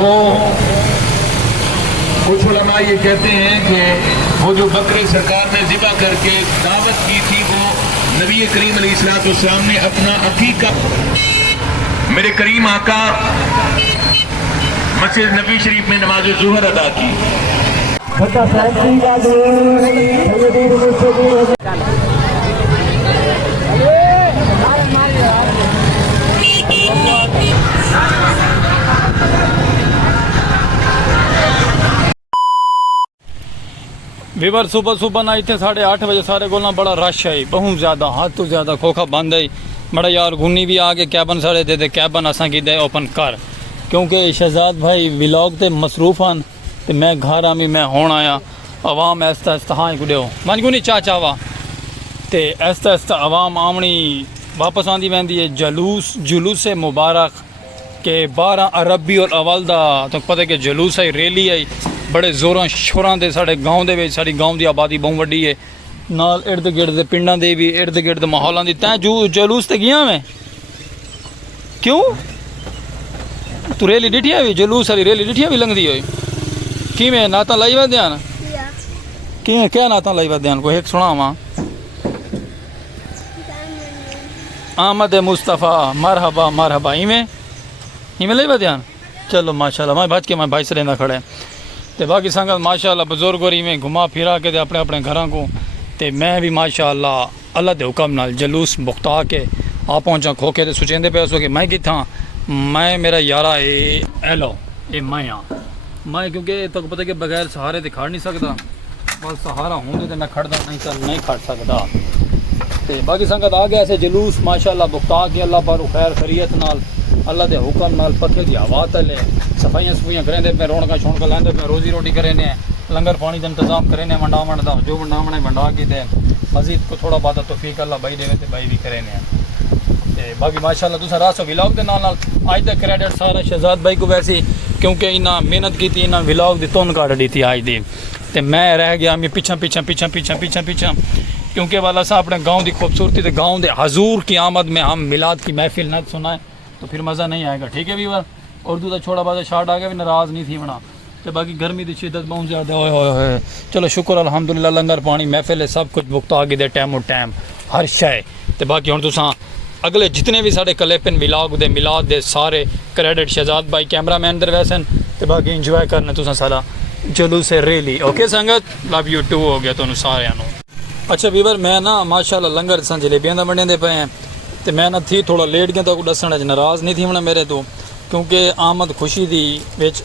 वो कुछ उलमा ये कहते हैं कि वो जो बकरे सरकार ने ज़िबा करके दावत की थी वो नबी करीम अलैहिस्सलाम ने अपना अकीका मेरे करीम आका मस्जिद नबी शरीफ में नमाज ज़ुहर अदा की। वीवर सुबह सुबह ना इतने 8:30 बजे सारे को बड़ा रश है, बहुत ज़्यादा, हद तो ज़्यादा खोखा बंद है बड़ा यार। गुन्नी भी आके कैबन सारे दे कैबन असा की दे ओपन कर, क्योंकि शहजाद भाई व्लॉग ते मसरूफ हैं तो मैं घर आमी मैं होन आया। आवाम ऐसा ऐसा हाँ गुड़े मन गुनी चा चावा तो ऐसा ऐसा आवाम आमनी वापस आँदी वहदी है। जुलूस मुबारक के 12 अरबी और अवल दा तो पता कि जुलूस है, रैली है बड़े जोरों शोरों के साढ़े गाँव के साड़ी गाँव की आबादी बहुत वड्डी है, नाल इर्द गिर्द पिंडा के भी इर्द गिर्द माहौलों की। तैं जुलूस ते गया मैं क्यों तू रैली डिठी है भी जुलूस वाली रैली डिठी भी लंघदी हुई कि मैं नाता लाई वा ध्यान कि क्या नाता लाई वा ध्यान को एक सुनावा। आमद मुस्तफ़ा मरहबा मरहबा इवें लाई वा ध्यान। चलो माशाल्लाह मैं बच के मैं भाई से रहना खड़े तो बाकी संगत माशाल्लाह बुजुर्ग और इवें घुमा फिरा के अपने अपने घर को तो मैं भी माशाल्लाह अल्लाह के हुक्म नाल जलूस मुख्ता के आ पहुँचा खोखे तो सुचेंदे पे कि मैं कितना मैं मेरा यारा एलो ये मैं हाँ मैं क्योंकि तो पता कि बगैर सहारे तो खड़ नहीं सकता, बस सहारा होंगे तो मैं खड़दा नहीं तो नहीं खड़ सकता। तो बाकी संगत आ गया ऐसे जलूस माशाल्लाह मुख्ता के अल्लाह पर खैर खरीयत नाल अल्लाह के हुक्म नाल पखे की हवा तले सफाइयाँ सफाइयाँ करें पे रौनक शौनक लेंदे पे रोजी रोटी करें लंगर पानी का इंतजाम करें वंडा वंडा जो वंडावना वंडा के दे मजीद को थोड़ा बहुत तौफीक अल्लाह भाई देवे तो भाई भी करें। बाकी माशाल्लाह दूसरा रास्ता व्लॉग के नाल आज तक क्रेडिट सारा शहजाद भाई को वैसे क्योंकि इन्हें मेहनत की थी इन्हें व्लॉग की तुन काट दी थी आज दी तो मैं रह गया मैं पीछा पीछा पीछा पीछा पीछा पीछा क्योंकि वाला सा अपने गाँव की खूबसूरती तो गाँव के हजूर की आमद में हम मिलाद की महफिल न सुनाए तो फिर मज़ा नहीं आएगा। ठीक है व्यूअर, उर्दू का छोटा बाजा शार्ट आ गया भी नाराज़ नहीं थी बना तो बाकी गर्मी की शिद्दत बहुत ज़्यादा हो। चलो शुक्र अल्हम्दुलिल्लाह लंगर पानी महफिल है सब कुछ भुगता के दे टाइम और टाइम हर शय तो बाकी हम तुसा अगले जितने भी साढ़े कलेपिन व्लॉग दे मिलाद दे सारे क्रेडिट शहजाद भाई कैमरा मैन दर वैसन तो बाकी इंजॉय करना तुसा सारा जुलूस रैली। ओके संगत लव यू टू हो गया तुहानू सारिਆਂ ਨੂੰ। अच्छा व्यूअर मैं ना माशाल्लाह लंगर सा जलेबियां दा वंडे पे हैं तो मैं ना थी थोड़ा लेट गया तो दसण नाराज़ नहीं थी होना मेरे तो क्योंकि आमद खुशी दी विच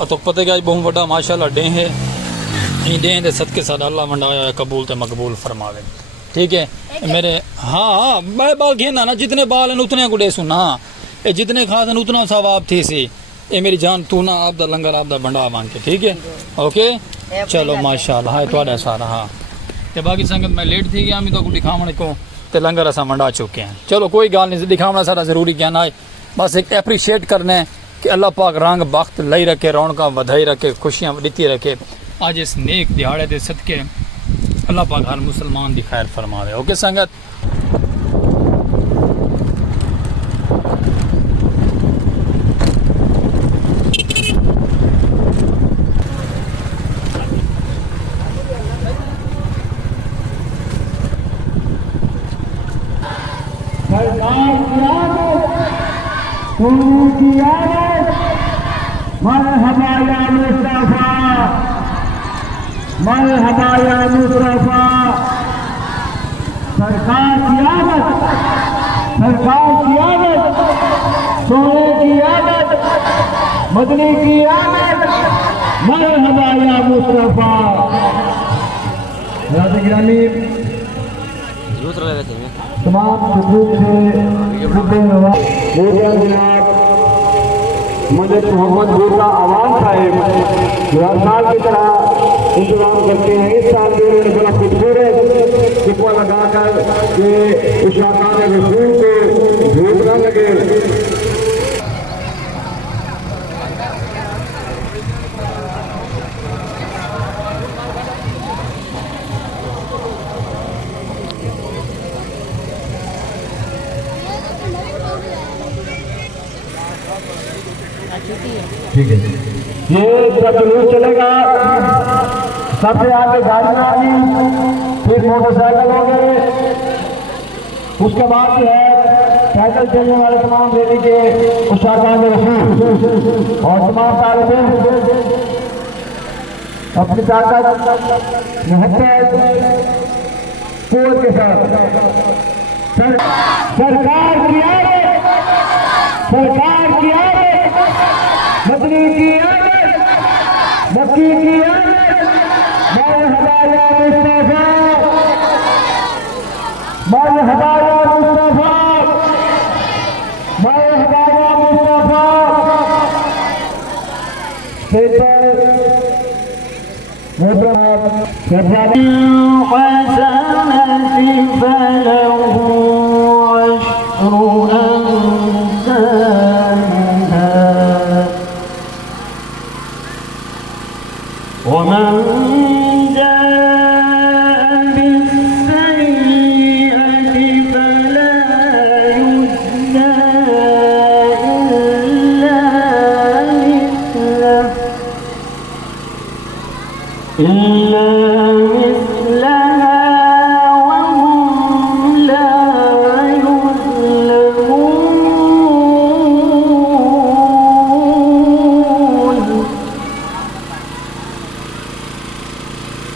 तो पता कि बहुत बड़ा माशाल्लाह डे है डें के सदके साडा अल्लाह वंडाया कबूल तो मकबूल फरमावे। ठीक है मेरे हाँ मैं बाल घेना ना जितने बाल हैं उतने गुडे सुना ये जितने खास हैं उतना सवाब थी सी ये मेरी जान तू ना आप दा लंगर आप दा बंडा मांग के। ठीक है ओके चलो माशाल्लाह है थोड़ा सारा हाँ तो बाकी संगत मैं लेट थी गया मैं तो दिखावने को तो लंगर असा मंडा चुके हैं। चलो कोई गल नहीं दिखावना सारा ज़रूरी क्या ना है बस एक एप्रीशिएट करना है कि अल्लाह पाक रंग वक्त लाई रखे रौनक वधाई रखे खुशियाँ दी रखे आज इस नेक दिहाड़े के सदके अल्लाह पाक हर मुसलमान की खैर फरमा दे। ओके संगत मरहबा या मुस्तफा मरहबा या मुस्तफा सरकार की आमद सोने की आमद मदनी की आमद मरहबा या मुस्तफा। गिरामी तमाम जनाब मदद मोहम्मद बुर्रा आवाम साहिब हर साल की तरह इंतजाम करते हैं। इस साल भी उन्होंने बड़ा खूबसूरत टिप्पा लगाकर कि उशाकान रसूल को धूप न लगे। छुट्टी है। ठीक है। ये जब जुलूस चलेगा सबसे आगे गाड़ियाँ आई, फिर मोटरसाइकिल हो गए, उसके बाद जो है पैदल चलने वाले तमाम रेली के उस्तादान रसूल और तमाम तालिब इल्म अपनी ताकत मोहब्बत कुव्वत के साथ सरकार की आदत, सरकार की आदत, मदनी की आदत, मक्की की आदत, मरहबा या मुस्तफा, मरहबा या मुस्तफा, मरहबा या मुस्तफा। ومن جاء بالسيئة فلا يجزى إلا مثلها وهم لا يظلمون.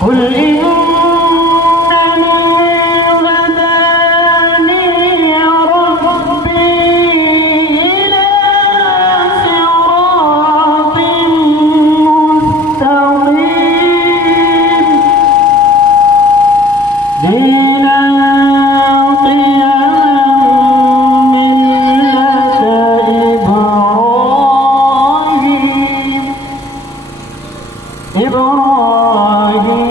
قل إنني هداني ربي إلى صراط مستقيم دينا قيما ملة إبراهيم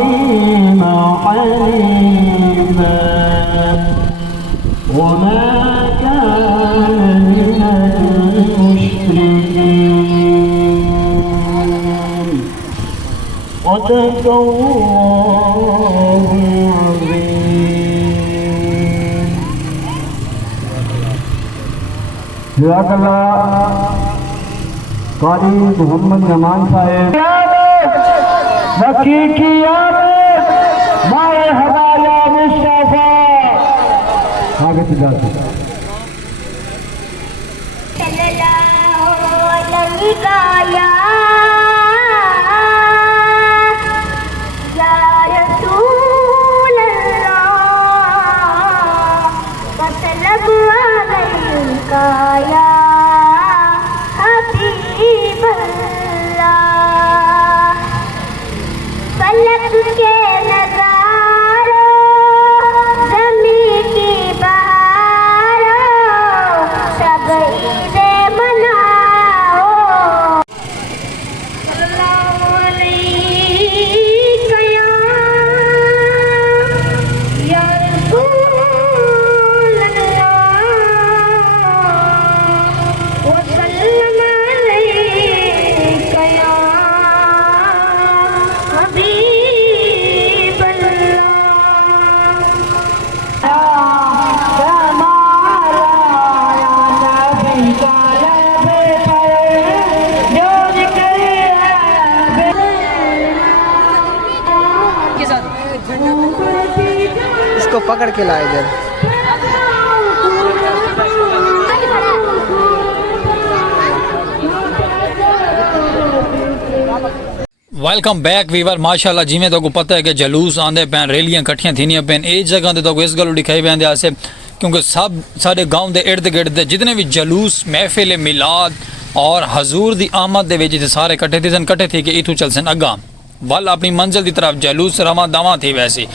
حنيفا وما كان من المشركين صدق الله العظيم. जज़ाकल्लाह कारी मोहम्मद जमान साहेब मक्की की आमद माए हवाला मुस्तफा आगे से जाते सल्लल्लाहु अलैहि या रसूल अल्लाह मतलब अलैका या हबीब अल्लाह फलक के नजारों ज़मीं की बहारों सब ईदे मनाओ सल्लल्लाहु अलैहि या रसूल अल्लाह व सल्लम अलैका या हबीब इसको पकड़ के लाए इधर। वेलकम बैक वीवर माशाल्लाह जिमें तो पता है कि जलूस आंदे पैन रेलियां कट्ठियां थीनियां पैन इस जगह ते तो इस गल दिखाई पैंदे आसे क्योंकि सब सारे गांव दे इर्द गिर्द दे जितने भी जलूस महफिल मिलाद और हजूर दी आमद दे विच सारे कट्ठे थी कि इथू चलसन अग्गा वल अपनी मंजिल की तरफ जलूस रवा दवा थी वैसी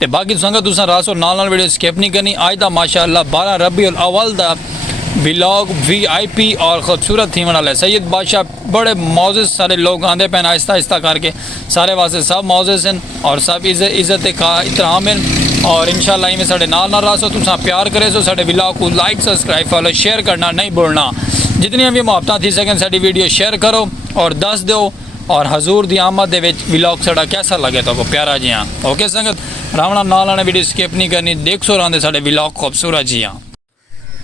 ते बाकी संगत तुसां रासो नाल वीडियो स्किप नहीं करनी। आज दा माशाल्लाह 12 रबीउल अव्वल दा व्लॉग VIP और खूबसूरत थी वाला है। सैयद बादशाह बड़े मौजूद सारे लोग आंदे पैन आहिस्ता आहिस्ता करके सारे वास्ते सब मौजूद हैं और सब इज्जत का इतराम है और इंशाल्लाह इवें साढ़े नाल रसो तुसां प्यार करे सो साढ़े व्लॉग को लाइक सब्सक्राइब फॉलो शेयर करना नहीं भूलना। जितनी भी मुहब्बत थी सकें साड़ी वीडियो शेयर करो और दस दो और हजूर दी आमद दे विच व्लॉग साड़ा कैसा लगे तो को प्यारा जी हाँ। ओके संगत रावणा नाल आने वीडियो स्किप नहीं करनी देख सो रहा साढ़े व्लॉग खूबसूरत जी हाँ।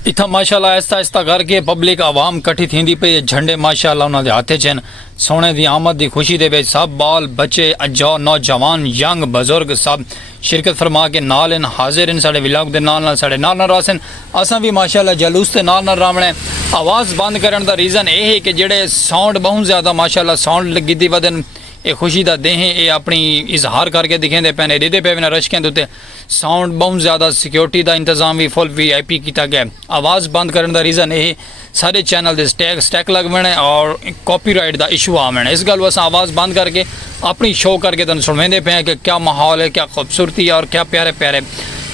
इतना माशाल्लाह आहिस्ता आहिस्ता करके पब्लिक आवाम इकट्ठी थींदी पई है। झंडे माशाल्लाह उन्हां दे हथ च आहिनि। सोने दी आमद दी खुशी दे विच सब बाल बच्चे अजो नौजवान यंग बुजुर्ग सब शिरकत फरमा के नाल इन हाजिर इन साढ़े विलाग दे नाल साढ़े नाल रासन असां भी माशाल्लाह जलूस ते नाल रावणे। आवाज़ बंद करने का रीज़न यह है कि जेड़े साउंड बहुत ज़्यादा माशाल्लाह साउंड लगी दी वदन ये खुशी का दें ये अपनी इजहार करके दिखेंदे पे रिदे पे रशकें उत्ते साउंड बहुत ज़्यादा सिक्योरिटी का इंतजाम भी फुल VIP किया गया। आवाज़ बंद करने का रीज़न ये सारे चैनल के स्टैक लग मैंने और कॉपीराइट का इशू आ मैंने इस गल अस आवाज़ बंद करके अपनी शो करके तुम सुनवेंदे पे कि क्या माहौल है, क्या खूबसूरती है और क्या प्यारे प्यारे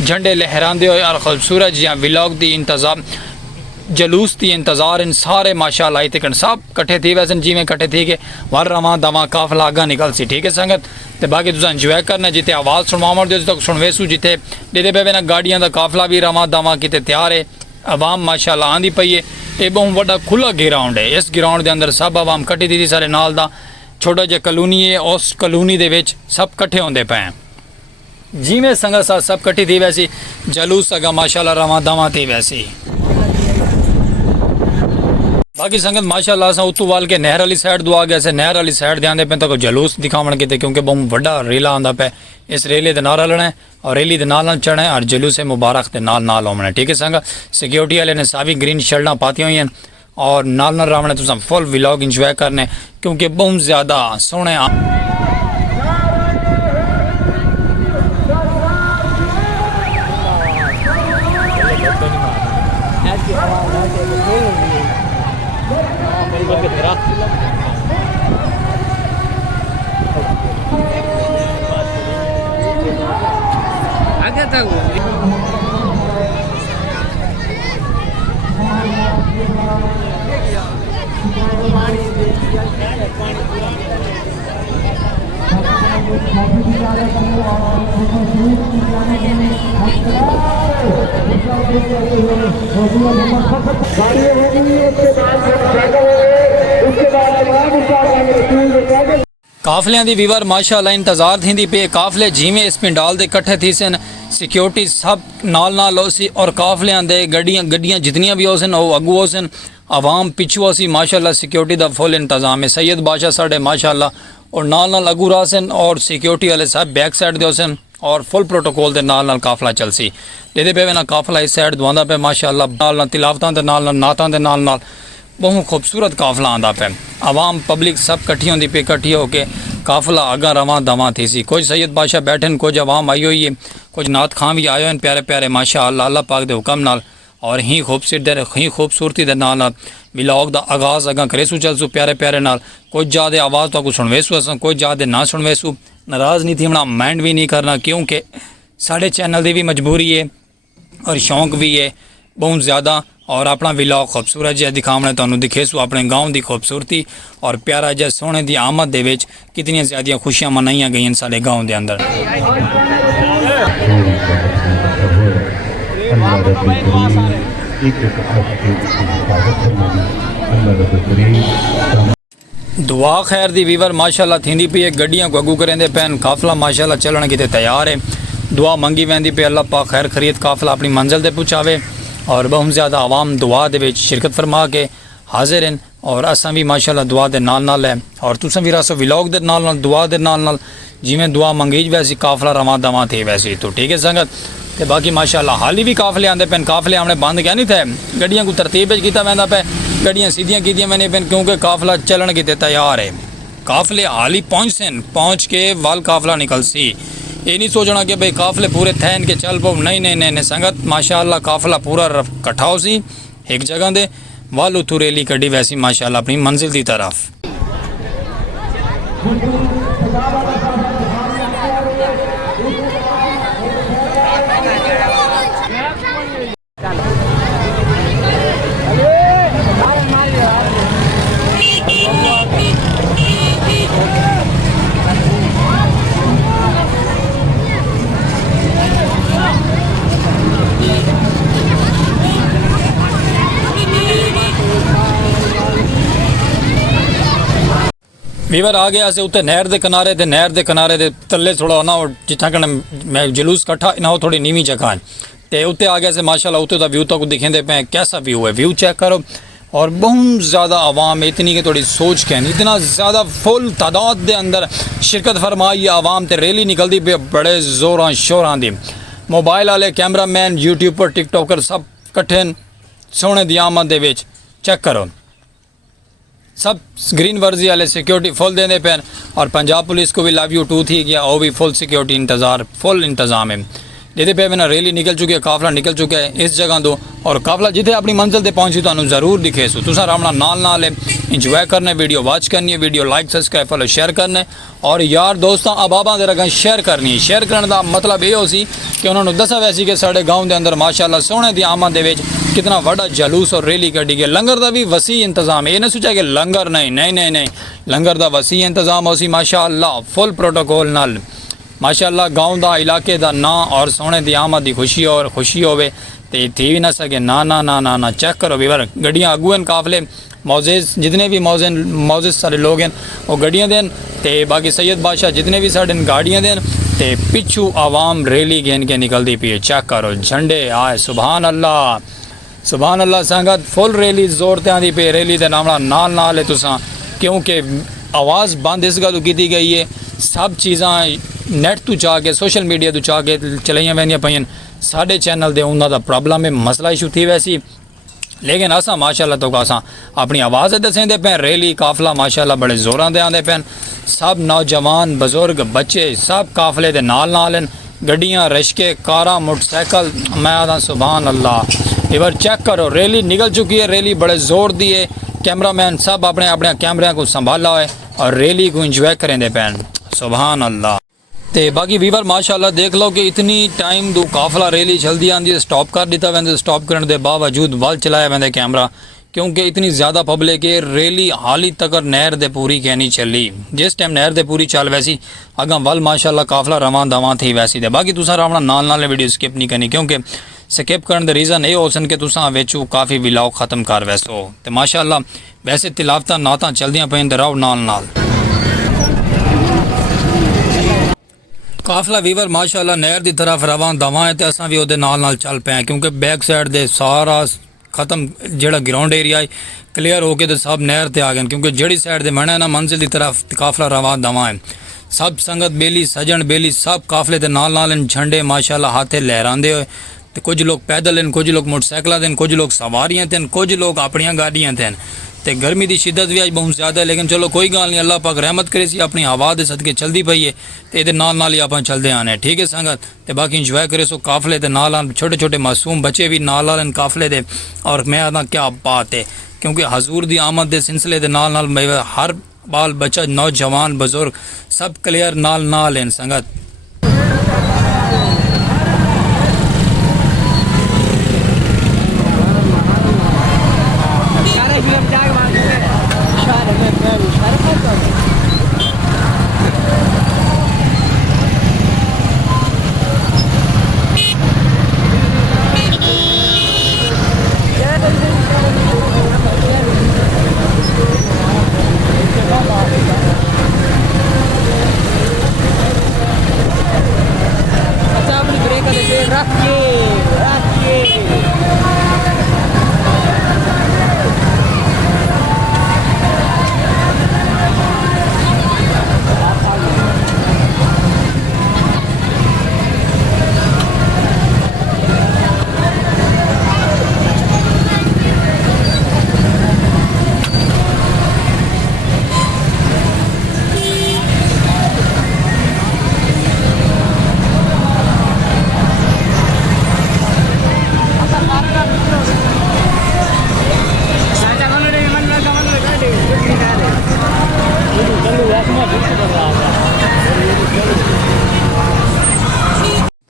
झंडे लहराते हो और खूबसूरत या विलॉग की इंतजाम जलूस की इंतज़ार इन सारे माशाल्लाह इतने सब कट्ठे थी वैसे जिमें कट्ठे थी कि वर रवा दवा काफला अगा निकल सी। ठीक है संगत तो बाकी तुम इंजॉय करना जिते आवाज़ सुनवाव दो तक सुनवेसू जिते डिदे पे ना गाड़ियां का काफला भी रवा दवा किते तैयार है। आवाम माशाल्लाह आंदी पई है। ये बहुत बड़ा खुला ग्राउंड है। इस ग्राउंड के अंदर सब आवाम कट्ठी थी सारे नाल दा छोटा जिहा कलोनी है उस कलोनी दे विच सब कट्ठे होंदे पे हैं। जिमें संगत साथ सब कट्ठी थी वैसी जलूस अगा माशाल्लाह रवा दवा थी वैसी। बाकी संगत माशाल्लाह अस उतू वाल के नहर वाली साइड दुआ गया से नहर वाली साइड ध्यान पे तो जलूस दिखावन किते क्योंकि बहुत बड़ा रेला आंदा पे इस रेले के नाल रलना है और रेली के नाल चढ़ना है और जलूस मुबारक के नाल होना है। ठीक है संगत सिक्योरिटी वाले ने सारी ग्रीन शर्टा पाती हुई हैं और नाल रावण तुम फुल व्लॉग इंजॉय करने क्योंकि बहुत ज़्यादा सोहने आगे तक काफलियां दी वीवर माशाल्लाह इंतजार थींदी पे काफले जिमें इस पिंडाल दे कट्ठे थी सन सिक्योरिटी सब नाल हो सी और काफलियां दे गड्डियां जितनियां भी हो सन वो अगू हो सन आवाम पिछू हो सी माशाल्लाह सिक्योरिटी दा फुल इंतजाम है। सैयद बादशाह साढ़े माशाल्लाह और नाल अगू रहा सन और सिक्योरिटी वाले सब बैक साइड दे हो सन और फुल प्रोटोकॉल दे नाल काफला चल सी दे पे ना काफला इस साइड दुआंदा पे माशाल्लाह नाल तिलावतां दे नाल नातां दे नाल बहुत खूबसूरत काफला आंदा पे। आवाम पब्लिक सब कट्ठी होंदी पे कट्ठी होके काफला अगा रवा दवा थी सी। कुछ सैयद बादशाह बैठन कुछ आवाम आई हुई है कुछ नात खां भी आए हैं प्यारे प्यारे माशाअल्लाह अल्लाह पाक दे हुक्म नाल और ही खूबसूरती दे नाल व्लॉग दा आगाज़ अगा करेसू चलसू प्यारे प्यारे नाल कुछ ज़्यादा आवाज़ तो सुनवेसू अस कुछ ज़्यादा ना सुनवेसू नाराज़ नहीं थी होना माइंड भी नहीं करना क्योंकि साढ़े चैनल की भी मजबूरी है और शौक भी है बहुत ज़्यादा और अपना व्लॉग खूबसूरत जहा दिखावना तुहानू दिखेसू अपने गाँव की खूबसूरती और प्यारा जहा सोने की आमद दे विच कितनी ज़्यादा खुशियाँ मनाई गई साढ़े गाँव के अंदर। दुआ खैर दी वीवर माशाल्लाह थींदी पई है गड्डियां को अगू करेंदे पैन काफला माशाल्लाह चलन किते तैयार है। दुआ मंगी वेंदी पे अल्लाह पाक खैर खरीद काफला अपनी मंजिल ते पहुँचावे और बहुत ज़्यादा आवाम दुआ दे विच शिरकत फरमा के हाजिर हैं और असां भी माशाल्लाह दुआ दे नाल है और तुसां भी रसो व्लॉग दे नाल दुआ दे नाल जिमें दुआ मंगी वैसी काफला रवा दवा थे वैसी। तो ठीक है संगत तो बाकी माशाल्लाह हाली भी काफले आते पैन काफले हमने बंद क्या नहीं थे गड्डियां को तरतीब किया वह पे गड्डियां सीधियां कीतियां मैंने पैन क्योंकि काफला चलन किते तैयार है। काफले हाल ही पहुँच के वाल काफला निकल सी ये नहीं सोचना कि भाई काफले पूरे थैन के चल पाओ नहीं संगत माशाल्लाह काफला पूरा कट्ठा हो सी एक जगह दे वाल उतू रेली कड्डी वैसी माशाल्लाह अपनी मंजिल की तरफ। वीवर आ गया से उत्ते नहर के किनारे दे तले थोड़ा ना जिथा कने मैं जलूस कट्ठा ना थोड़ी नीवी जगह है ਤੇ ਉੱਤੇ ਆ ਗਿਆ ਸੇ माशाल्लाह ਉੱਤੇ ਦਾ ਵਿਊ ਤੱਕ ਦਿਖਾਉਂਦੇ ਪਏ कैसा व्यू है व्यू चेक करो और बहुत ज़्यादा आवाम है इतनी कि थोड़ी सोच के नहीं इतना ज़्यादा फुल तादाद के अंदर शिरकत फरमाई है आवाम ते रैली निकलती पे बड़े जोरां शोरां दी मोबाइल वाले कैमरामैन यूट्यूबर टिकटॉकर सब कट्ठे सोने दी आमद दे विच चेक करो सब ग्रीन वर्जी वाले सिक्योरिटी फुल देने पे और पंजाब पुलिस को भी लव यू टू थी गया वो भी फुल सिक्योरिटी फुल इंतज़ाम है जिदे पे मैंने रैली निकल चुकी है काफिला निकल चुका है इस जगह दो और काफिला जिथे अपनी मंजिल ते पहुंची तो जरूर दिखे सो तुसा रामना नाल इंजॉय करने वीडियो वॉच करनी है video like subscribe follow share करने और यार दोस्तों अबाबा दे रगन शेयर करनी है शेयर करने का मतलब ये हो सी कि उन्होंने दसा वैसी कि साढ़े गाँव के अंदर माशाल्लाह सोने की आमद दे विच कितना बड़ा जलूस और रैली कड्डी गई लंगर का भी वसी इंतजाम है ये नहीं सोचा कि लंगर नहीं लंगर का वसी इंतजाम हो सी माशाल्लाह फुल प्रोटोकॉल नाल माशाल्लाह गाँव का इलाके का ना और सोने की आमद की खुशी और खुशी होवे ते थी भी ना सके ना ना ना ना ना चेक करो वीवर गड्डियाँ अगू हैं काफिले मौजेज जितने भी मौजेज सारे लोग हैं वो गड्डियाँ देन ते बाकी सैयद बादशाह जितने भी साढ़े गाड़ियाँ देन ते पिछू आवाम रैली गेन के निकलती पी है चेक करो झंडे आए सुभान अल्लाह संगत फुल रैली जोर ते आंदी पे रैली के नाम नाल है तुसा क्योंकि आवाज़ बंद इस गल की गई है सब चीज़ा नैट तो चाह के सोशल मीडिया तो चाह के चलाइया वैंदियां पईयां साढ़े चैनल दे उन्हां दा प्रॉब्लम है मसला इशू थी वैसी लेकिन असा माशाल्लाह तो असा अपनी आवाज़ दसेंदे पे रैली काफिला माशाल्लाह बड़े जोरां दे आंदे पैन सब नौजवान बुजुर्ग बच्चे सब काफिले दे नाल गड्डियां रश्के कारां मोटरसाइकिल मैं आदा सुभान अल्लाह इवर चेक करो रैली निकल चुकी है रैली बड़े जोर दी है कैमरामैन सब अपने अपने कैमरे को संभाला है और रैली को इंजॉय करेंदे पैन सुभान अल्लाह ते बाकी वीवर माशाल्लाह देख लो कि इतनी टाइम दो काफिला रैली चलती आंदी है स्टॉप कर दिता वैंदे स्टॉप करने के बावजूद वल चलाया वैंदे कैमरा क्योंकि इतनी ज़्यादा पब्लिक है रैली हाली तक नहर दे पूरी कहनी चली जिस टाइम नहर दे पूरी चल वैसी अगम वल माशाल्लाह काफिला रवां दवां थी वैसी ते बाकी तुसा रावना नाल वीडियो स्किप नहीं करनी क्योंकि स्किप करने का रीज़न ये हो सन कि तुसा विचू काफ़ी व्लॉग ख़त्म कर वैसो तो माशाल्लाह वैसे तिलावतां नातां चलदियां पईयां ते रहो नाल काफिला वीवर माशाल्लाह नहर की तरफ रवां दवां है तो असां भी उहदे नाल चल पे क्योंकि बैक साइड दे सारा खत्म जेड़ा ग्राउंड एरिया है क्लीयर हो के तो सब नहर ते आ गए क्योंकि जड़ी साइड दे मना ना मंजिल की तरफ काफिला रवां दवां है सब संगत बेली सजन बेली सब काफिले के नाल झंडे माशाल्लाह हाथे लहरांदे होए तो कुछ लोग पैदल हैं कुछ लोग मोटरसाइकिल हैं कुछ लोग सवारियां थे कुछ लोग अपनियां गाड़ियां थे तो गर्मी की शिद्दत भी अज बहुत ज़्यादा है लेकिन चलो कोई गल नहीं अल्लाह पाक रहमत करे सी अपनी हवा के सदके चलती पई है तो ये नाल ही आप चलते आने ठीक है संगत तो बाकी इंजॉय करे सो काफिले के नाल छोटे छोटे मासूम बच्चे भी नाल काफिले दे और मैं आदा क्या बात है क्योंकि हजूर की आमद के सिलसिले के नाल हर बाल बच्चा नौजवान बुजुर्ग सब क्लियर नाल हैं संगत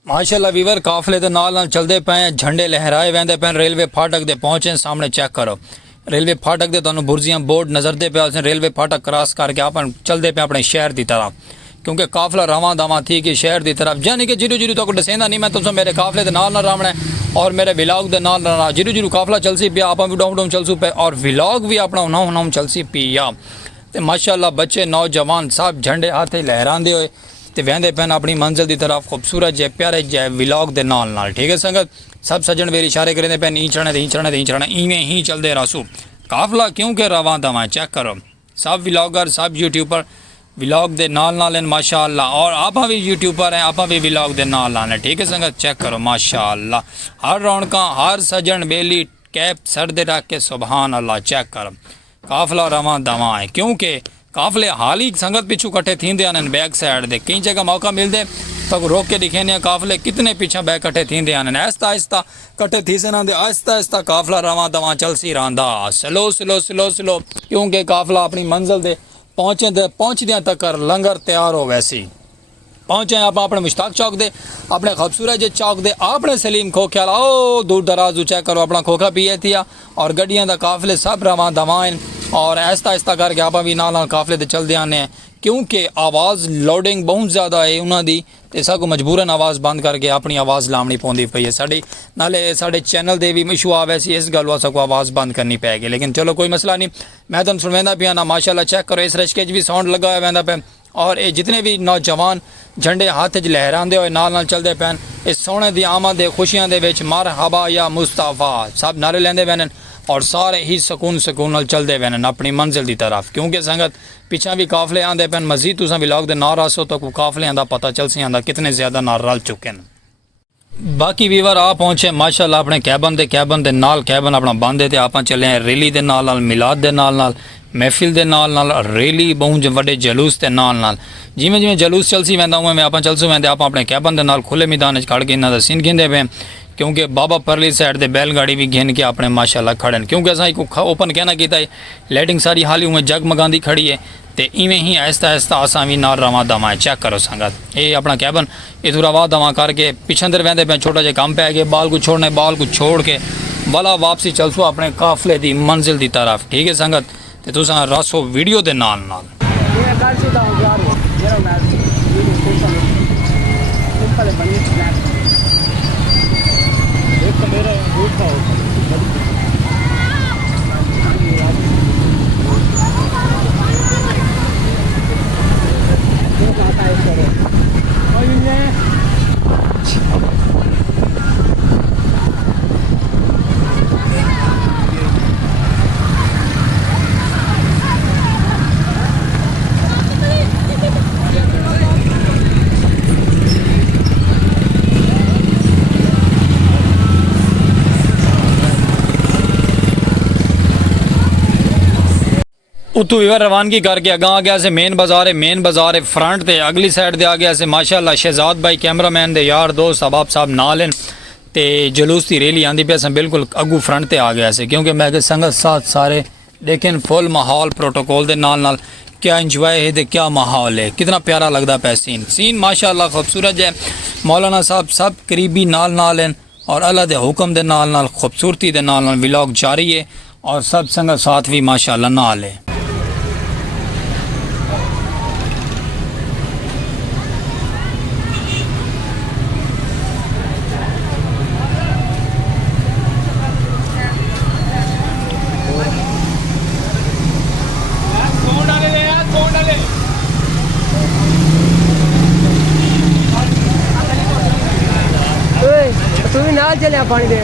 माशाल्लाह वीवर काफिले के नाल चलते पे झंडे लहराए वेंदे पे रेलवे फाटक दे पहुंचे सामने चेक करो रेलवे फाटक दे तुहानू बुर्जियां बोर्ड नजरते पे रेलवे फाटक क्रॉस करके आप चलते पे अपने शहर की तरफ क्योंकि काफिला रवां दवां थी कि शहर की तरफ यानी कि जिरू तक दसेंदा नहीं मैं तुम मेरे काफिले के नाल रावना और मेरे विलॉग के नाल रहना जिरू काफिला चलसी पिया आप भी डाउन चलसू पे और विलॉग भी अपना उन्होंने चलसी पिया तो माशाल्लाह बच्चे नौजवान सब झंडे हाथे लहरांदे हुए ਤੇ ਵਹਿੰਦੇ ਪੈਣ ਆਪਣੀ ਮੰਜ਼ਿਲ ਦੀ ਤਰਫ ਖੂਬਸੂਰਤ ਜੇ ਪਿਆਰੇ ਜੇ ਵਲੌਗ ਦੇ ਨਾਲ ਠੀਕ ਹੈ ਸੰਗਤ ਸਭ ਸੱਜਣ ਮੇਰੀ ਇਸ਼ਾਰੇ ਕਰਦੇ ਪੈਣ ਈ ਚੜ੍ਹਨਾ ਇਵੇਂ ਹੀ ਚੱਲਦੇ ਰਾਸੂ ਕਾਫਲਾ ਕਿਉਂਕਿ ਰਵਾਂ ਦਵਾਂ ਚੈੱਕ ਕਰੋ सब व्लॉगर सब यूट्यूबर व्लॉग दे नाल माशाअल्लाह और आप भी यूट्यूबर हैं आप भी व्लॉग दे नाल है ठीक है संगत चेक करो माशाअल्लाह हर रौनक हर सजन बेली कैप सर दे रख के सुभान अल्लाह चेक करो काफला रवां दवां है क्योंकि काफले हाल ही संगत पिछू कट्ठे थींदे आने बैक साइड दे कई जगह मौका मिलते तो रोक के दिखेने काफले कितने पीछे बैक कट्ठे थींदे आने आहिस्ता आहिस्ता कट्ठे थी से आहिस्ता आहिस्ता काफला रवां दवां चलसी रहा स्लो स्लो स्लो स्लो क्योंकि काफला अपनी मंजिल दे पहुँचद्या तक लंगर तैयार हो वैसी पहुँचे आप अपने मुश्ताक चौक दे अपने खूबसूरत जे चौक दे अपने सलीम खोख्याल आओ दूर दराज चेक करो अपना खोखा पिए थिया और गड्डियां दा काफले सब रवां दवां और आहिस्ता आहिस्ता करके आप भी नाल काफले ते चलते आने क्योंकि आवाज़ लोडिंग बहुत ज़्यादा है उन्होंने तो सबको मजबूरन आवाज़ बंद करके अपनी आवाज़ लानी पौंदी पई है साड़ी नाले साढ़े चैनल दे भी इशू आ वैसी इस गल वास्ते को आवाज़ बंद करनी पैगी लेकिन चलो कोई मसला नहीं मैं तुम सुनवांदा पिया ना माशाल्लाह चेक करो इस रशके भी साउंड लगा हुआ वैंदा पे और ये जितने भी नौजवान झंडे हाथ च लहराते हुए नाल चलते पैन इस सोने की आमद खुशियां दे विच मरहबा या मुस्तफा सब नारे लेंदे वैन और सारे ही सुकून सुकून चलते वैन अपनी मंजिल की तरफ क्योंकि संगत पिछा भी काफले आते पैन मजीद तुम व्लॉग दे ना रसो तो काफले का पता चल सी आंदा कितने ज़्यादा नार रल चुके हैं बाकी वीवर आ पहुँचे माशाल्लाह अपने कैबन दे नाल कैबन अपना बंद है तो आप चले हैं रैली दे नाल मिलाद दे नाल महफिल दे नाल रैली बहुत वड्डे जलूस के नाल जिमें जिमें जलूस चलसी वैंदा उवें आप चलसू वैंदे आप अपने कैबन दे नाल खुले मैदान खड़ के इन्हों का सीन गिनते पे क्योंकि बाबा परली साइड दे बैलगाड़ी भी गिन के अपने माशाल्लाह खड़े क्योंकि असा एक ओपन कहना किया लाइटिंग सारी हाली उमें जगमगांदी खड़ी है तो इवें ही आहिस्ता आहिस्ता असा भी नाल रवां दवां चेक करो संगत ये अपना कैबन इधर रवा दवां करके पिछे अंदर वहदे पे छोटा जिहा काम पै गया बाल को छोड़ने बाल को छोड़ के वाला वापसी चलसो अपने काफले की मंजिल की तरफ ठीक है संगत तो तुसां रसो वीडियो के नाल उतू इवर रवानगी करके अगा आ गया से मेन बाजार है फ्रंट ते अगली साइड दे आ गया से माशाल्लाह शहजाद भाई कैमरामैन दे यार दोस्त अहबाब साहब नाल हैं ते जलूस की रैली आंदी पे बिल्कुल अगू फ्रंट ते आ गया से क्योंकि मैं संगत साथ सारे देखें फुल माहौल प्रोटोकॉल दे नाल क्या इंजॉय है तो क्या माहौल है कितना प्यारा लगता पे सीन माशाल्लाह खूबसूरत है मौलाना साहब सब करीबी नाल हैं और अल्लाह के हुक्म के नाल खूबसूरती के नाल व्लॉग जारी है और सब संगत साथ भी माशाल्लाह नाल है तू भी नाल चलिया पानी दे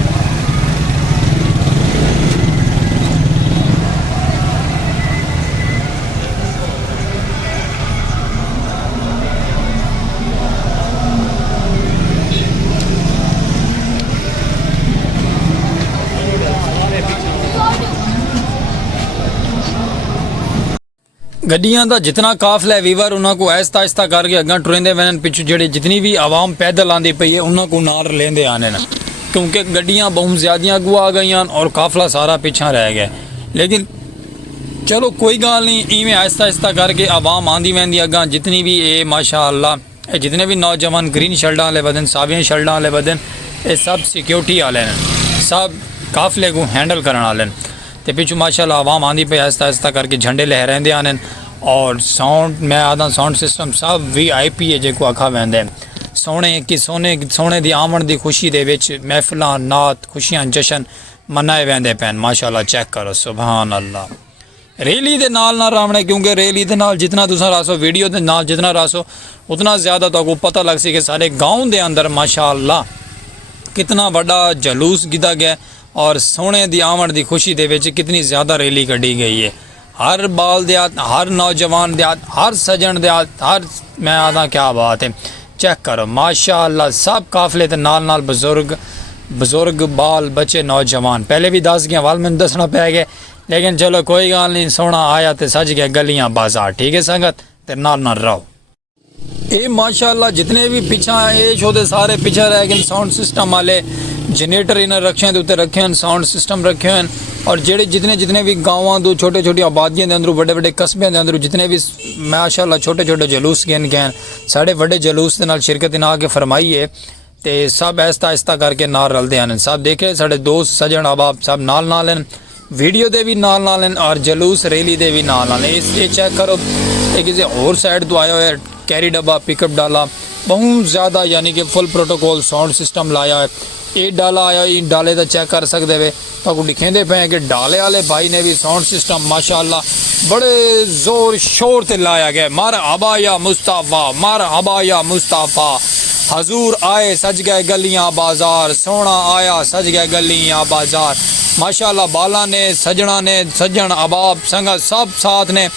गड्डियां का जितना काफिला है वीवर उन्होंने आहिस्ता आहिस्ता करके अगर टुरेंदे वैन पिछू जी जितनी भी आवाम पैदल आती पई है उन्होंने नार लेंदे आने न क्योंकि गड्डियां बहुत ज़्यादा अगू आ गई और काफिला सारा पिछा रह गया लेकिन चलो कोई गल नहीं इवें आहिस्ता आहिस्ता करके आवाम आँदी वहदी अगर जितनी भी ये माशाअल्लाह जितने भी नौजवान ग्रीन शर्टा वाले बदन सावियां शर्टा वाले बदन ये सब सिक्योरिटी वाले सब काफिले को हैंडल करने वाले तो पिछू माशाल्लाह आवाम आँदी पे आहिस्ता आहिस्ता करके झंडे लहराते आने और साउंड मैं आदा साउंड सिस्टम सब VIP है जो आखा वैंदे सोने की आमन की खुशी दे विच महफिलां नात खुशियां जशन मनाए वैंदे पैन माशाल्लाह चेक करो सुभान अल्लाह ਰੇਲੀ ਦੇ ਨਾਲ ਰਾਵਣੇ ਕਿਉਂਕਿ ਰੇਲੀ ਦੇ ਨਾਲ ਜਿੰਨਾ ਤੁਸੀਂ ਰਾਸੋ ਵੀਡੀਓ ਦੇ ਨਾਲ ਜਿੰਨਾ ਰਾਸੋ ਉਤਨਾ ਜ਼ਿਆਦਾ ਤੁਹਾਨੂੰ ਪਤਾ ਲੱਗ ਸੀ ਕਿ ਸਾਰੇ گاؤں ਦੇ ਅੰਦਰ ਮਾਸ਼ਾਅੱਲਾ कितना बड़ा जलूस गिदा गया और सोने दी आमद की खुशी दे विच कितनी ज़्यादा रैली कढ़ी गई है। हर बाल देहात, हर नौजवान देहात, हर सजन देहात, हर मैं आदा क्या बात है। चेक करो माशाअल्लाह सब काफिले ते नाल नाल बुजुर्ग बाल बच्चे नौजवान। पहले भी दस गया वाल मैंने दसना पै गया लेकिन चलो कोई गल नहीं, सोना आया तो सज गया गलियां बाजार। ठीक है संगत ते नाल नाल रहो। ये माशाअल्लाह जितने भी पिछा ये छोटे सारे पिछा रह गए साउंड सिस्टम वाले जनरेटर इन्हें रखे हैं उत्ते रखे हैं साउंड सिस्टम रखे हैं और जेड़े जितने भी गाँव दो छोटे छोटी आबादियों के अंदर बड़े बड़े कस्बे के अंदर जितने भी माशाअल्लाह छोटे छोटे जलूस गए गए साढ़े बड़े जलूस के नाल शिरकत इन्हें आके फरमाई है तो सब आहिस्ता आहिस्ता करके नाल रलते हैं। सब देखे साढ़े दोस्त सजन अहबाब सब नाल नाल हैं, वीडियो दे भी नाल नाल हैं और जलूस रैली दे भी नाल नाल हैं। इसलिए चेक करो ये किसी और साइड तो आया है कैरी डब्बा पिकअप डाला बहुत ज़्यादा यानी कि फुल प्रोटोकॉल साउंड सिस्टम लाया है। ये डाला आया इन डाले का चेक कर सकते वे तो दिखेंदे पे कि डाले वाले भाई ने भी साउंड सिस्टम माशाअल्लाह बड़े ज़ोर शोर से लाया गया। मार हबा या मुस्तफ़ा, मार हबा या मुस्तफ़ा, हजूर आए सज गए गलियां बाजार, सोना आया सज गए गलियां बाजार। माशाअल्लाह बाला ने सजना ने सज्जन अबाब संगत सब साथ ने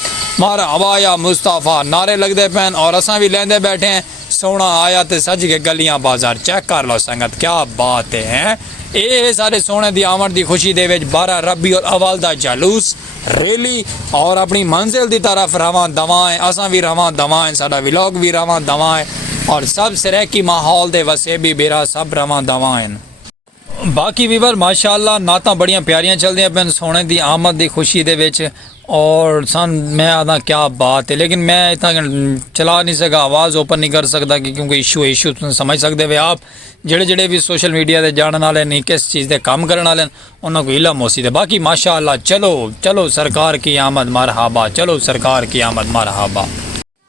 मार हवाया मुस्तफ़ा नारे लगते पैन और असा भी लेंदे बैठे हैं सोना आया तो सज के गलियां बाजार। चेक कर लो संगत क्या बात है। ये सारे सोने की आमद की खुशी दे विच 12 रबी और अव्वल दा जलूस रैली और अपनी मंजिल की तरफ रवां दवाएं असा भी रवां दवाएं साडा व्लॉग भी रवां दवाएं और सब सरैकी माहौल दे वसेबी बेरा सब रवां दवाएं। बाकी वीवर माशाअल्लाह नाता बड़ियां प्यारियां चलदियां पैन सोने की आमद की खुशी दे विच और सन मैं आदा क्या बात है लेकिन मैं इतना चला नहीं सका आवाज़ ओपन नहीं कर सकता कि क्योंकि इशू तुम समझ सकते हो आप जेड़े भी सोशल मीडिया के जानने वाले नहीं किस चीज़ के काम करने वाले उन्होंने को इलम हो सी। बाकी माशाअल्लाह चलो चलो सरकार की आमद मरहबा, चलो सरकार की आमद मरहबा।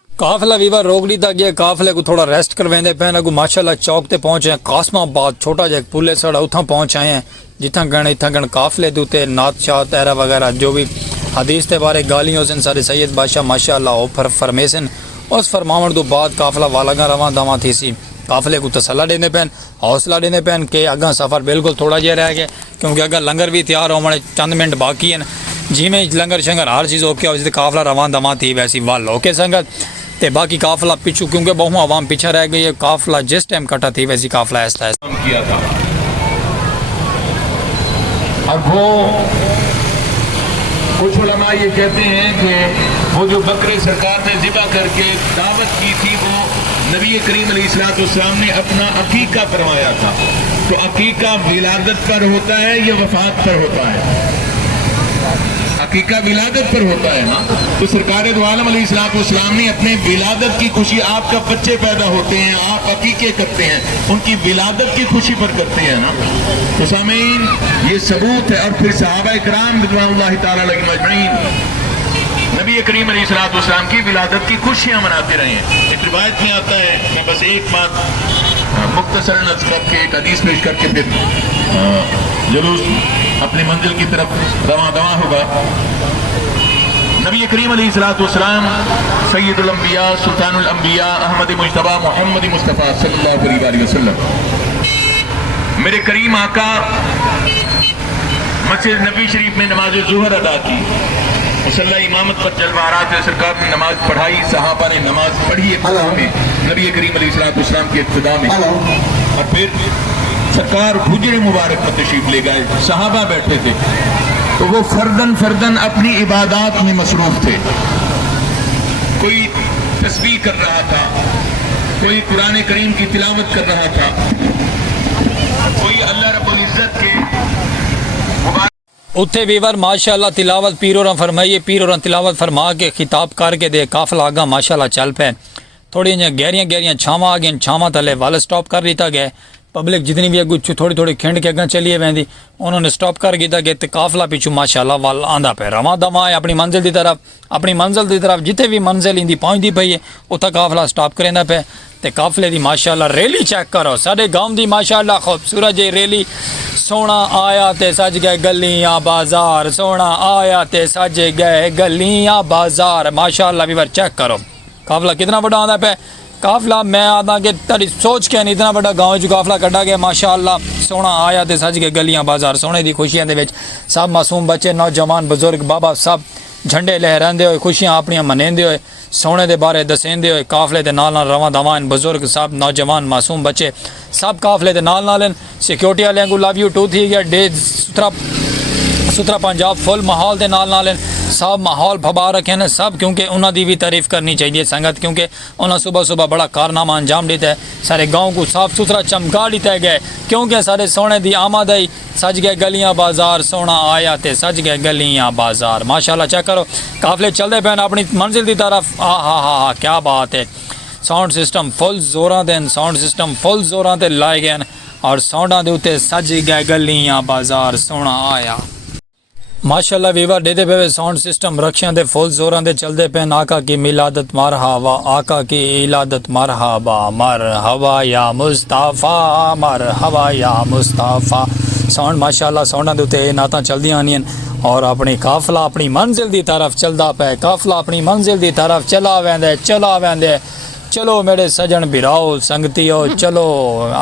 काफिला वीवर रोगली तक गया काफिले को थोड़ा रेस्ट करवाते पे अगू माशाअल्लाह चौक ते पहुंचे हैं कासमाबाद छोटा जहा पुले सड़ा उतना पहुँच आए हैं जितना गण इतना गण काफिले के उत्ते नात शाह तहरा वगैरह जो भी हदीस के बारे गालियों से सारे सैयद बादशाह माशाअल्लाह फरमेसन उस फरमावण तो बाद काफिला वालगा रवां दवा थी सी। काफिले को तसल्ला देने पैन हौसला देने पैन कि अगर सफ़र बिल्कुल थोड़ा जहा रह गया क्योंकि अगर लंगर भी तैयार होने चंद मिनट बाकी हैं जिमें लंगर शंगर हर चीज़ ओके हो काफिला रवां दवा थी वैसी वाल ओके संगत ते बाकी काफिला पिछू क्योंकि बहु आवाम पीछे रह गई है काफिला जिस टाइम कटा थी वैसी काफिला ऐसा किया था। अब वो कुछ उलमा ये कहते हैं कि वो जो बकरे सरकार ने ज़िबा करके दावत की थी वो नबी करीम अलैहिस्सलाम ने अपना अकीका फरमाया था। तो अकीका विलादत पर होता है या वफात पर होता है? अकीका विलादत पर होता है ना। तो सरकार दो आलम अलैहिस्सलाम ने अपने विलादत की खुशी, आपका बच्चे पैदा होते हैं आप अकीके करते हैं उनकी विलादत की खुशी पर करते हैं ना। तो सामीन ये सबूत है। और फिर सहाबा इकराम रिज़वानुल्लाह ताला अलैहिम अजमईन नबी करीम अलैहिस्सलाम की विलादत की खुशियाँ मनाते रहे हैं। एक रिवायत में आता है, मैं बस एक बात मुख्तसरन अर्ज़ करके एक हदीस पेश करके फिर जुलूस अपनी मंजिल की तरफ रवां दवा होगा। नबी करीम अलैहिस्सलाम सय्यदुल अंबिया सुल्तानुल अंबिया अहमद मुज्तबा मोहम्मद मुस्तफ़ा सल्लल्लाहु अलैहि वसल्लम मेरे करीम आका मस्जिद नबी शरीफ में नमाज ज़ुहर अदा की, मुसल्ला इमामत पर जलवारात से सरकार ने नमाज पढ़ाई, सहाबा ने नमाज पढ़ी इब्तिदा में नबी करीम अलैहिस्सलाम के इब्तिदा में और फिर सरकार हुजरे मुबारक में तशरीफ ले गए, सहाबा बैठे थे तो वो फर्दन अपनी इबादत में मसरूफ थे। कोई तस्बीह कर रहा था, कोई कुरान करीम की तिलावत कर रहा था, कोई अल्लाह रब्बुल इज्जत के उत्थे वीवर माशाअल्लाह तिलावत पीरों फरमाइए पीरों तिलावत फरमा के खिताब करके दे काफिला आगा माशाअल्लाह चल पे। थोड़ी गहरियां छावां आ गई, छावां थले वाल स्टॉप कर लीता गया पब्लिक जितनी भी अगू थोड़ी थोड़ी खिंड के अगर चलिए वेंदी उन्होंने स्टॉप कर दिया कि ते काफिला पिछू माशाअल्लाह वाल आंदा पे रवा दवा है अपनी मंजिल की तरफ जिथे भी मंजिल इंदी पहुंचती पई है उत्थे काफिला स्टॉप करेंदा पे ते काफिले दी माशाअल्लाह रैली चेक करो साडे गांव दी माशाअल्लाह खूबसूरत जी रैली सोना आया ते सज गए गलियां बाजार सोना आया ते सज गए गलियां बाजार माशाअल्लाह भी बार चेक करो काफिला कितना बड़ा आंदा पे काफिला मैं आदा कि तेरी सोच के नहीं इतना बड़ा गाँव जो काफिला कढ़ा गया माशाअल्लाह सोना आया तो सज के गलियां बाजार सोने की खुशियां दे विच सब मासूम बच्चे नौजवान बुजुर्ग बाबा सब झंडे लहराते हुए खुशियां अपनियां मनाते हुए सोने के बारे दसेंदे हुए काफिले के नाल रवा दवा बुजुर्ग सब नौजवान मासूम बच्चे सब काफिले के नाल सिक्योरिटी वाले को लव यू टू थी गया डे सुथरा पंजाब फुल माहौल के नाल सब माहौल फबा रखे हैं सब क्योंकि उन्होंने भी तारीफ करनी चाहिए संगत क्योंकि उन्होंने सुबह सुबह बड़ा कारनामा अंजाम दिता है सारे गाँव को साफ सुथरा चमका दिता गया क्योंकि सारे सोने की आमद आई सज गए गलियां बाजार सोना आया तो सज गए गलियां बाजार माशाल्लाह चेक करो काफिले चलते पे अपनी मंजिल की तरफ हा क्या बात है साउंड सिस्टम फुल जोरां दे साउंड सिस्टम फुल जोरां ते लाए गए और साउंडा के उत्ते सज गए गलियां बाजार सोना आया माशाल्लाह वीवर देते पे साउंड सिस्टम रक्षियां दे फुल जोरां दे चलते पे आका की मिलादत मरहबा आका की इलादत मरहबा मरहबा या मुस्तफा मरहबा या मुस्तफा साउंड माशाल्लाह साउंडा दे उत्ते नातां चलदियां आनियां और अपनी काफिला अपनी मंजिल की तरफ चलदा पे काफिला अपनी मंजिल की तरफ चला वेंदे चलो मेरे सजन बिराओ संगतियो चलो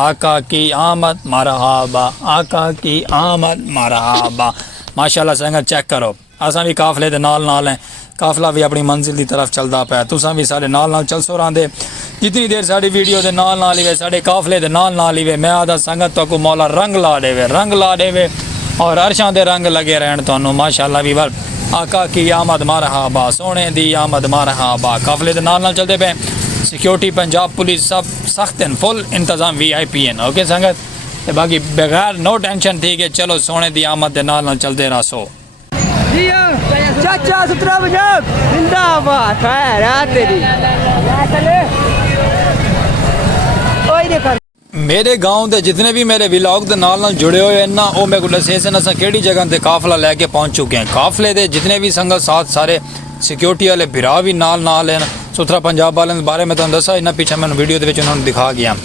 आका की आमद मरहबा आका की आमद मरहबा माशाल्लाह संगत चेक करो असा भी काफिले के नाल हैं काफिला भी अपनी मंजिल की तरफ चलता पाया तुसा भी सारे नाल चल सो रहे जितनी देर साड़ी वीडियो के नाल ही वे साढ़े काफिले के नाल ही वे मैं आदा संगत तो को मौला रंग ला देवे और अरशां दे रंग लगे रहन तुहानू माशाल्लाह भी वर आका की आमद मरहबा सोने दी आमद मरहबा काफिले के नाल चलते पे सिक्योरिटी पंजाब पुलिस सब सख्त हैं फुल इंतजाम VIP हैं ओके संगत ते बाकी बगैर नो टेंशन थी कि चलो सोने की आमद के नाल चलते रहो चाचा सुथरा पंजाब जिंदाबाद खैर आ तेरी ओए देखो मेरे गांव के जितने भी मेरे व्लॉग के नाल जुड़े हुए हैं ना वो मेरे को दसे सन अस कि जगह से काफिला लैके पहुँच चुके हैं काफिले के जितने भी संगत साथ सारे सिक्योरिटी वाले बिरा भी नाल हैं सुथरा पंजाब वाले बारे में तुम दसा इन्ना पीछे मैं वीडियो के उन्होंने दिखा गया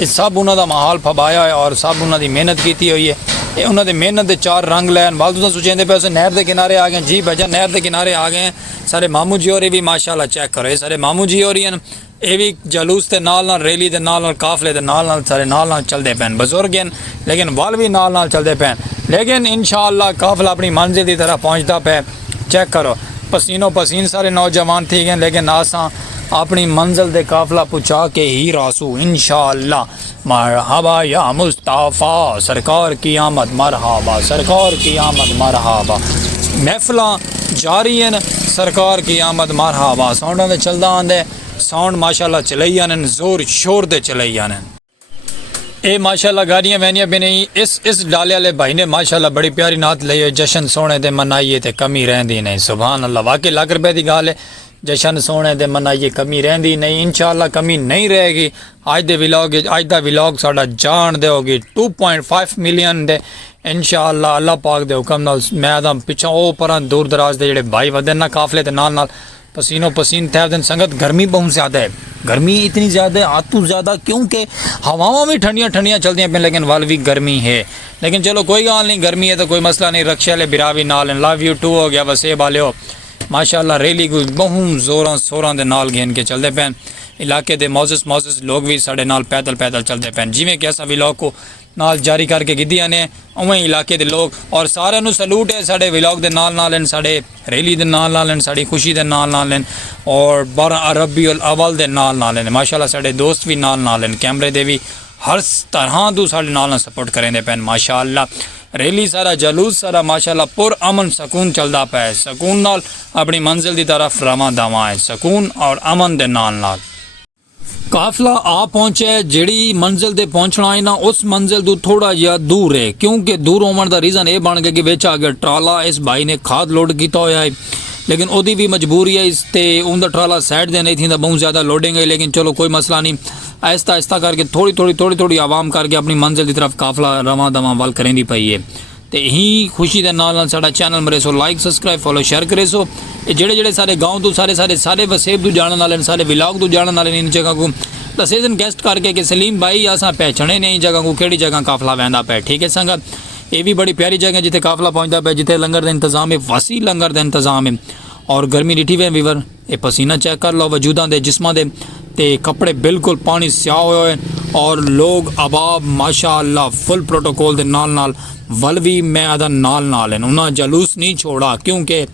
ये सब उन्होंने माहौल फबाया है और सब उन्होंने मेहनत की हुई है ये उन्होंने मेहनत के 4 रंग लैन वाल तुम सोचेंगे पे उस नहर के किनारे आ गए जी भैया नहर के किनारे आ गए हैं सारे मामू जी होरी भी माशाल्लाह चेक करो ये सारे मामू जी होरी हैं ये भी जलूस के नाल रैली के नाल काफिले के नाल सारे नाल चलते पैन बुजुर्ग हैं लेकिन वाल भी नाल चलते पैन लेकिन इंशाअल्लाह काफिला अपनी मंजिल की तरफ पहुँचता पे चेक करो पसीनो पसीन सारे नौजवान थी गए लेकिन आसा अपनी मंजिल दे काफिला पुचा के ही रासू इंशाअल्लाह मरहबा या मुस्तफा सरकार की आमद मरहबा सरकार की आमद मरहबा महफिल जारी हैं सरकार की आमद मरहबा साउंड चलदा आंदे साउंड माशाल्लाह चलाई आने जोर शोर दे चलाई आने ये माशाल्लाह गाड़ियाँ वैनियाँ भी नहीं इस डाले वाले भाई ने माशाल्लाह बड़ी प्यारी नात ली है जश्न सोने ते मनाइए ते कमी रहंदी नहीं सुभान अल्लाह वाकई लाख रुपए की गाल है जश्न सोने ते मनाइए कमी रहंदी नहीं इंशाअल्लाह कमी नहीं रहेगी अज दे व्लॉग अज दा व्लॉग साडा जान देओगी 2.5 मिलियन दे इंशाअल्लाह अल्लाह पाक दे हुक्म नाल मैं आदा पिछों ओ पर दूर दराज दे जेड़े भाई वदन ना काफिले ते नाल पसीनो पसीन थे दिन संगत गर्मी बहुत ज़्यादा है गर्मी इतनी ज़्यादा है आतू ज़्यादा क्योंकि हवाओं भी ठंडियाँ ठंडियाँ चलती हैं लेकिन वाल भी गर्मी है लेकिन चलो कोई गाल नहीं गर्मी है तो कोई मसला नहीं रक्षा वाले बिरा भी नाल लव यू टू हो गया वसेब वाले हो माशाल्लाह रैली को बहुत जोरों शोरों के नाल घेन के चलते पैन इलाके के मोजिस लोग भी साढ़े नाल पैदल चलते पैन जिमें कि असा व्लॉग को नाल जारी करके गिद्दियां ने उवें इलाके के लोग और सारे नू सलूट है साढ़े व्लॉग के नाल साढ़े रैली के नाल साड़ी खुशी के नाल और 12 रबीउल अव्वल के नाल माशाल्लाह साढ़े दोस्त भी नाल कैमरे दे भी हर तरह तो साढ़े नाल सपोर्ट करेंदे पैन माशाल्लाह रैली सारा जलूस सारा माशाल्लाह पुर अमन सकून चलता पे सकून नाल अपनी मंजिल की तरफ रवां दवा है सकून और अमन के नाल काफिला आ पहुंचे जिहड़ी मंजिल ते पहुंचना है ना उस मंजिल तो थोड़ा जिहा दूर है क्योंकि दूर होने का रीज़न ये बन गया कि विच आ गया ट्राला इस भाई ने खाद लोड किया होया है लेकिन ओदी भी मजबूरी है इस ते उनका ट्राला साइड दे नहीं थी बहुत ज़्यादा लोडिंग है लेकिन चलो कोई मसला नहीं आहिस्ता आहिस्ता करके थोड़ी थोड़ी आवाम करके अपनी मंजिल की तरफ काफला रवां दवां वल करेंदी पई है। तो ही खुशी के नाल साडा चैनल मरे so like subscribe follow share करे सो। जेड़े सारे गाँव तो सारे वसेब तो जानने वाले सारे विलाग तो जानने वाले इन जगह को सीजन गेस्ट करके कि सलीम भाई असा पहचाने नहीं जगह को केड़ी जगह काफला वहदा पे। ठीक है संगत, ये भी बड़ी प्यारी जगह जिथे काफला पहुँचता पे, जिथे लंगर का इंतजाम है, वसी लंगर का इंतजाम है। और गर्मी डिठी वे वीवर ये पसीना चेक कर लो वजूदा दे जिस्मां दे ते कपड़े बिल्कुल पानी स्याह हुए और लोग अबाब माशाअल्लाह फुल प्रोटोकॉल दे नाल वल भी मैं आदा नाल है उन्हें जलूस नहीं छोड़ा क्योंकि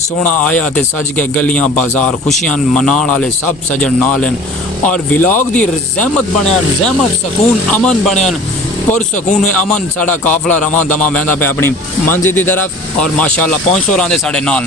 सोना आया ते सज के गलियां बाजार खुशियां मनाने वाले सब सजन नाल हैं। और विलाग दी रहमत बनया, रहमत सुकून अमन बनया, पुरसकून अमन साडा काफला रवां दवां वहदा पे अपनी मंजिल की तरफ। और माशाअल्लाह पहुँच सो रहे साडे नाल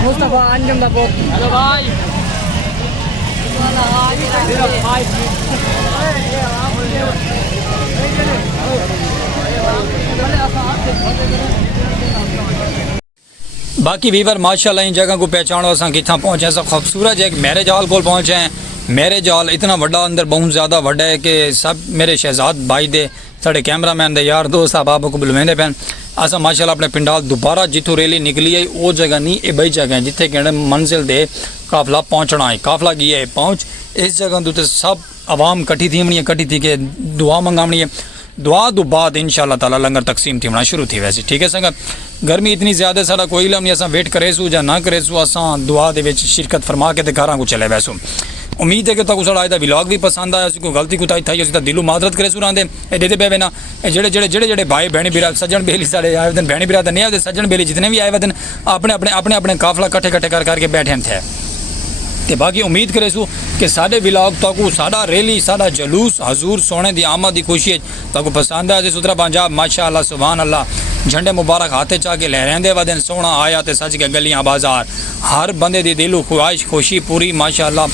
मुस्तफा अंजम दा बहुत हेलो भाई बाकी वीवर माशाल्लाह इन जगह को पहचानो असा कितना पहुँचे असा खूबसूरत एक मैरिज हॉल को पहुँचे हैं। मैरिज हॉल इतना वड्डा अंदर बहुत ज़्यादा वड्डा है कि सब मेरे शहजाद भाई दे साढ़े कैमरामैन दे यार दोस्त आप को बुलवेंदे पैन असा माशाल्लाह अपने पिंडाल दोबारा जितों रैली निकली है वो जगह नहीं ये बई जगह है जिथे कहने मंजिल दे काफला पहुँचना है। काफला की है पहुँच इस जगह तो सब आवाम कट्ठी थी कट्ठी कि दुआ मंगावनी है। दुआ तो बाद इंशाअल्लाह ताला लंगर तकसीम थी शुरू थी वैसे। ठीक है संगत, गर्मी इतनी ज़्यादा सारा कोई इलम नहीं असा वेट करे सू या ना करे सू असा दुआ दे विच शिरकत फरमा के घर को चले वैसू। उम्मीद है कि तुम साढ़ा अज विलॉग भी पसंद आया कोई गलती कुताई थी अस दिलों माजरत करे सू रहा एडे पे ना जेड़े जेड़े जेड़े जेड़े भाई भैनी बिरा सज्जन बेली साढ़े आए दिन भैनी बिरा नहीं आते सज्जन बेली जितने भी आए हुए दिन अपने अपने अपने अपने काफला कट्ठे कट्ठे कर करके बैठे थे। तो बाकी उम्मीद करे सू कि साढ़े विलॉग तक साढ़ा रैली साढ़ा जलूस हजूर सोने की आमद की खुशी तक पसंद आया। सुथरा पंजाब माशाअल्लाह सुभान अल्लाह झंडे मुबारक हाथे चा के लहरेंदे व दिन सोना आया तो सज के गलियां बाजार हर बंदे की दिलों ख्वाहिश खुशी पूरी माशाअल्लाह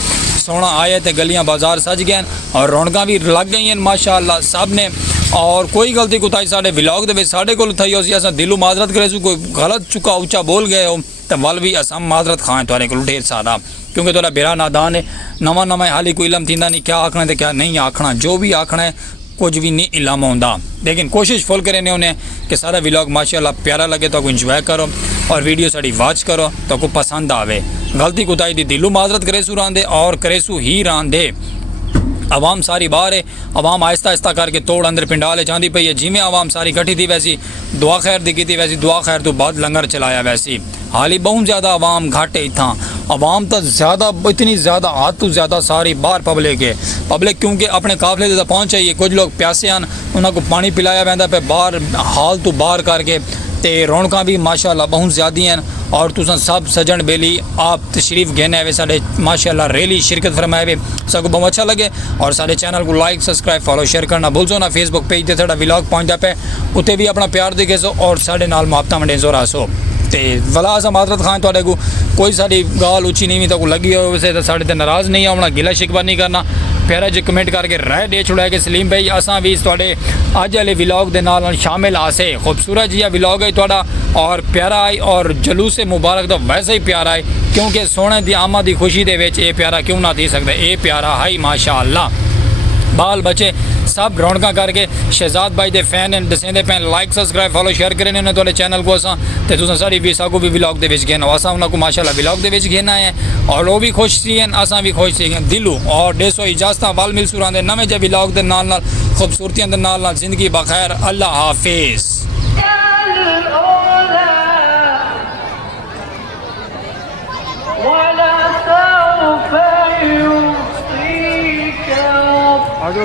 सोना आया तो गलियां बाजार सज गए और रौनक भी लग गई हैं माशाअल्लाह सब ने। और कोई गलती कुताई साढ़े विलॉग दे साढ़े को थी अस दिलों माजरत करे सू कोई गलत चुका उच्चा बोल गए हो तो वल भी अस माजरत खाएं थोड़े को ढेर सारा क्योंकि थोड़ा बेरा नादान है नवा नवा हाली कोई इलम थी नहीं क्या आखना तो क्या नहीं आखना जो भी आखना है कुछ भी नहीं इलम होंदा। लेकिन कोशिश फुल करें उन्हें कि सारा विलॉग माशाअल्लाह प्यारा लगे तो इंजॉय करो और वीडियो साड़ी वॉच करो तो को पसंद आवे। गलती कुताई दी दिलों माजरत करे सू रांदे और करे सू ही रांदे। आवाम सारी बाहर है आवाम आहिस्ता आहिस्ता करके तोड़ अंदर पिंडाले चांदी पई है जिमें आवाम सारी कट्ठी थी वैसी दुआ खैर दी की थी वैसी दुआ खैर तो बाद लंगर चलाया वैसी। हाली बहुत ज़्यादा आवाम घाटे इतना आवाम तो ज़्यादा इतनी ज़्यादा हाथ तो ज़्यादा सारी बाहर पब्लिक है पब्लिक क्योंकि अपने काफले तक पहुँच आई है। कुछ लोग प्यासे हैं उन्होंने को पानी पिलाया वैदा पे बाहर हाल तो बाहर करके ते रौनक भी माशाअल्लाह बहुत ज़्यादा हैं। और तुसा सब सजन बेली आप तशरीफ घेने आए साढ़े माशाअल्लाह रैली शिरकत फरमाए वे सबको बहुत अच्छा लगे। और साढ़े चैनल को लाइक सबसक्राइब फॉलो शेयर करना भूल ना। फेसबुक पेज पर साढ़ा विलॉग पहुँचता पे उत्ते भी अपना प्यार दिखे सो और साढ़े नाल मुहब्बत वंडे सो रहा सो ते वला अस माजरत खां थोड़े को कोई साड़ी गाल उची नहीं तो लगी हो वैसे तो साढ़े ते नाराज़ नहीं होना गिला शिकवा नहीं करना। प्यारा जी कमेंट करके राय दे छुड़ा कि सलीम भाई असा भी थोड़े अज वाले विलॉग के नाल शामिल आसे खूबसूरत जिहा विलॉग है थोड़ा और प्यारा आई और जलूस मुबारक तो वैसे ही प्यारा है क्योंकि सोने की आमद की खुशी दे विच ये प्यारा क्यों ना थी सकता ये प्यारा है माशाअल्लाह। बाल बच्चे सब रौनक करके शहजाद भाई के फैन हैं दसेंदे पैन लाइक सबसक्राइब फॉलो शेयर करें उन्हें थोड़े चैनल को असा तो तुम सारी वीसा को भी विलॉग के घेना असा उन्होंने माशाअल्लाह विलॉग के घेना है और वो भी खुश थी असा भी खुश थी दिलों। और 150 इजाजत वाल मिल सुरांदे नवे जे विलॉग के नाल खूबसूरतियों के नाल जिंदगी बखैर अल्लाह हाफिज़। आजो